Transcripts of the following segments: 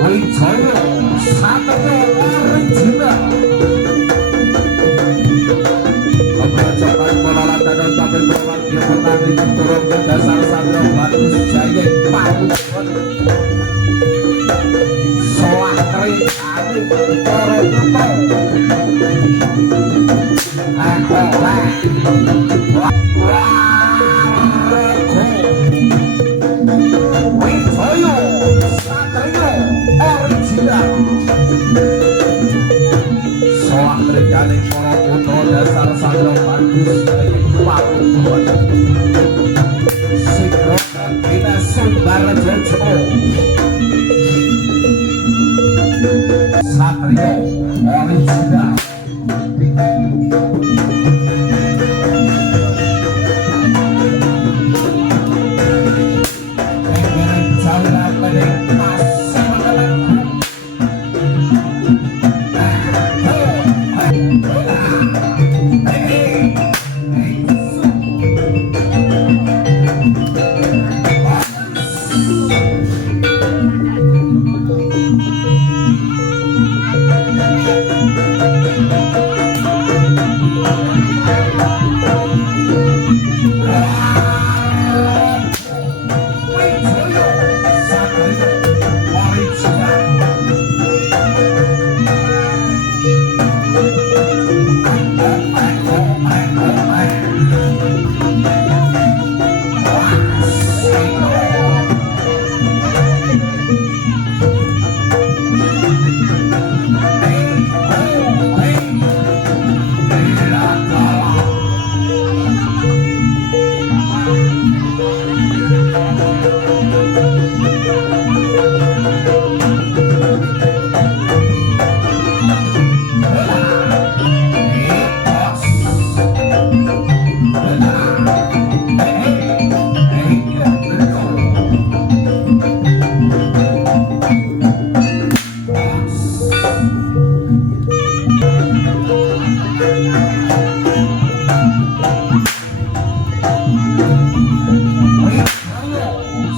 Wijaya Satrio original. Pembacokan bola lantaran tapi bola dia berlari turun ke dasar Satrio bagus jaya Pamujon. Soah kering kali turun kepol. Wijaya Satrio original. Soah kerjaan para putra dasar Satrio bagus jaya Pamujon. Sikro Bina Sumbar Jojo Satrio original.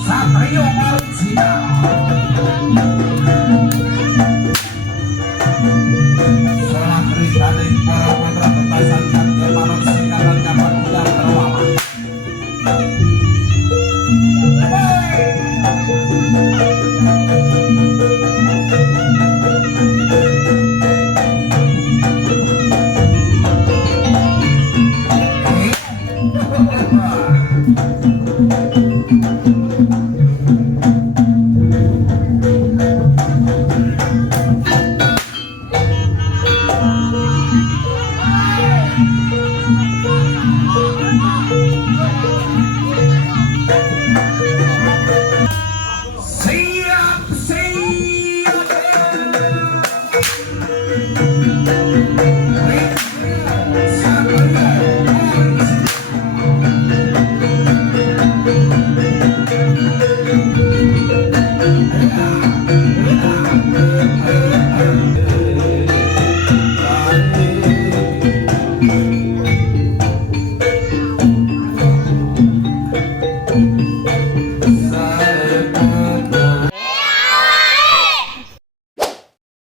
Satrio original. Solah kerjaan para putra betasan Satrio Manuk singkatan kapan udah terlama. Siap siap.